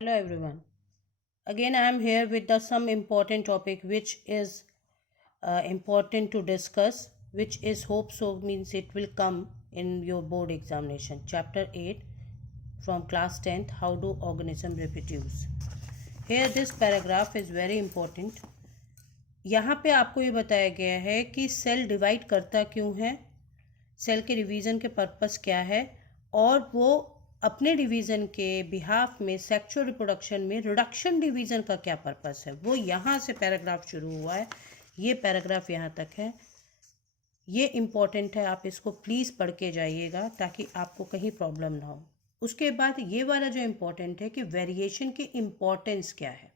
Hello everyone. Again, I am here with some important topic which is important to discuss, which is hope so means it will come in your board examination. Chapter 8 from class 10th, how do organism reproduce. Here this paragraph is very important. यहाँ पे आपको ये बताया गया है कि cell divide करता क्यों है, सेल के डिवीज़न के पर्पस क्या है, और वो अपने डिवीज़न के बिहाफ में सेक्सुअल रिप्रोडक्शन में रिडक्शन डिवीज़न का क्या पर्पस है। वो यहाँ से पैराग्राफ शुरू हुआ है, ये पैराग्राफ यहाँ तक है। ये इम्पॉर्टेंट है, आप इसको प्लीज़ पढ़ के जाइएगा ताकि आपको कहीं प्रॉब्लम ना हो। उसके बाद ये वाला जो इम्पॉर्टेंट है कि वेरिएशन की इम्पॉर्टेंस क्या है,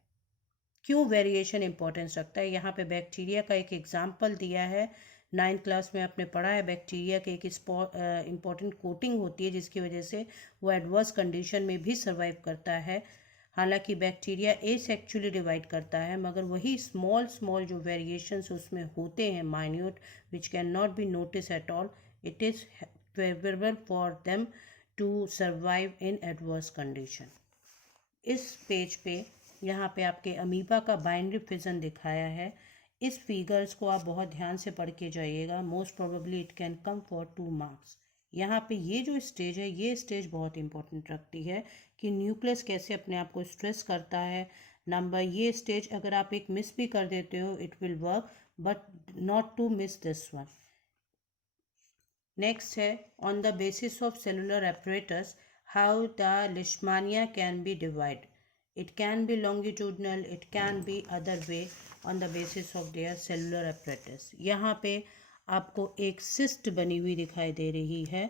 क्यों वेरिएशन इंपॉर्टेंस रखता है। यहाँ पे बैक्टीरिया का एक एग्जाम्पल दिया है। 9th क्लास में आपने पढ़ा है बैक्टीरिया के एक इम्पॉर्टेंट कोटिंग होती है जिसकी वजह से वो एडवर्स कंडीशन में भी सर्वाइव करता है। हालांकि बैक्टीरिया एसेक्सुअली डिवाइड करता है, मगर वही स्मॉल स्मॉल जो वेरिएशंस उसमें होते हैं minute, which can not be notice at all, it is favourable for them to survive in adverse condition. इस पेज पे यहाँ पे आपके अमीबा का बाइनरी फिजन दिखाया है। इस फिगर्स को आप बहुत ध्यान से पढ़ के जाइएगा। Most probably it can come for 2 marks. यहाँ पे ये जो स्टेज है, ये स्टेज बहुत इंपॉर्टेंट रखती है कि न्यूक्लियस कैसे अपने आप को स्ट्रेस करता है। नंबर ये स्टेज अगर आप एक मिस भी कर देते हो, it will work, but not to miss this one. Next है on the basis of cellular apparatus how the Leishmania can be divide. It can be longitudinal, it can be other way on the basis of their cellular apparatus. यहाँ पे आपको एक cyst बनी हुई दिखाई दे रही है।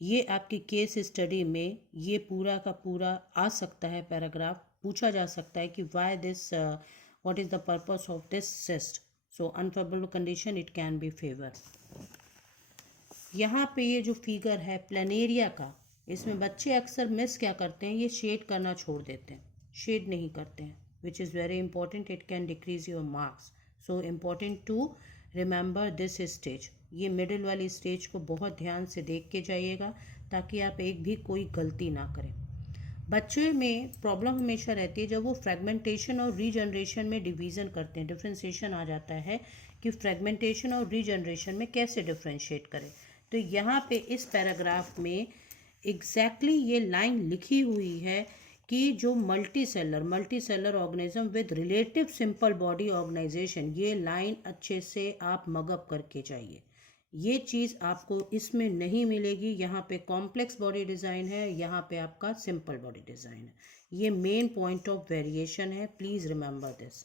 ये आपकी केस स्टडी में ये पूरा का पूरा आ सकता है। पैराग्राफ पूछा जा सकता है कि why this, what is the purpose of this cyst, so unfavourable condition it can be favour. यहाँ पे ये जो फिगर है प्लेनेरिया का, इसमें बच्चे अक्सर मिस क्या करते हैं, ये शेड करना छोड़ देते हैं, शेड नहीं करते हैं, which is very important, it can decrease your marks. So important to remember this stage. ये मिडिल वाली स्टेज को बहुत ध्यान से देख के जाइएगा ताकि आप एक भी कोई गलती ना करें। बच्चे में प्रॉब्लम हमेशा रहती है जब वो फ्रेगमेंटेशन और रीजनरेशन में डिवीज़न करते हैं, डिफ्रेंशिएशन आ जाता है कि फ्रेगमेंटेशन और रीजनरेशन में कैसे डिफ्रेंशिएट करें। तो यहाँ पे इस पैराग्राफ में एग्जैक्टली ये लाइन लिखी हुई है कि जो multicellular organism with relative simple body organisation, ये लाइन अच्छे से आप मगअप करके जाइए। ये चीज़ आपको इसमें नहीं मिलेगी। यहाँ पे कॉम्प्लेक्स बॉडी डिज़ाइन है, यहाँ पे आपका सिंपल बॉडी डिज़ाइन है। ये मेन पॉइंट ऑफ वेरिएशन है, प्लीज़ रिमेंबर दिस।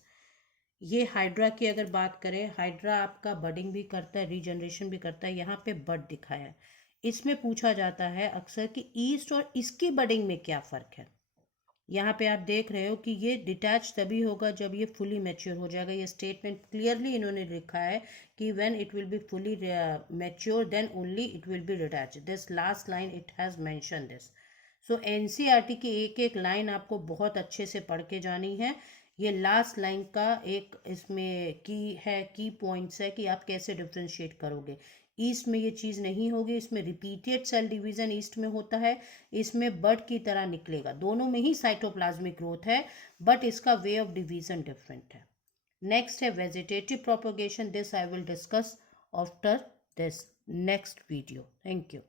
ये हाइड्रा की अगर बात करें, हाइड्रा आपका बडिंग भी करता है, रीजनरेशन भी करता है। यहाँ पे बड दिखाया है। इसमें पूछा जाता है अक्सर कि ईस्ट और इसकी बडिंग में क्या फ़र्क है। यहाँ पे आप देख रहे हो कि ये डिटैच तभी होगा जब ये फुली मैच्योर हो जाएगा। ये स्टेटमेंट क्लियरली इन्होंने लिखा है कि when it will be fully mature then only it will be detach. This last line it has mention this. So NCERT की एक एक लाइन आपको बहुत अच्छे से पढ़ के जानी है। ये लास्ट लाइन का एक इसमें की पॉइंट्स है कि आप कैसे डिफ्रेंशिएट करोगे। ईस्ट में ये चीज़ नहीं होगी, इसमें रिपीटेड सेल डिवीज़न ईस्ट में होता है, इसमें बर्ड की तरह निकलेगा। दोनों में ही साइटोप्लाज्मिक ग्रोथ है, बट इसका वे ऑफ डिवीज़न डिफरेंट है। नेक्स्ट है vegetative propagation. This I will discuss after this next video. Thank you.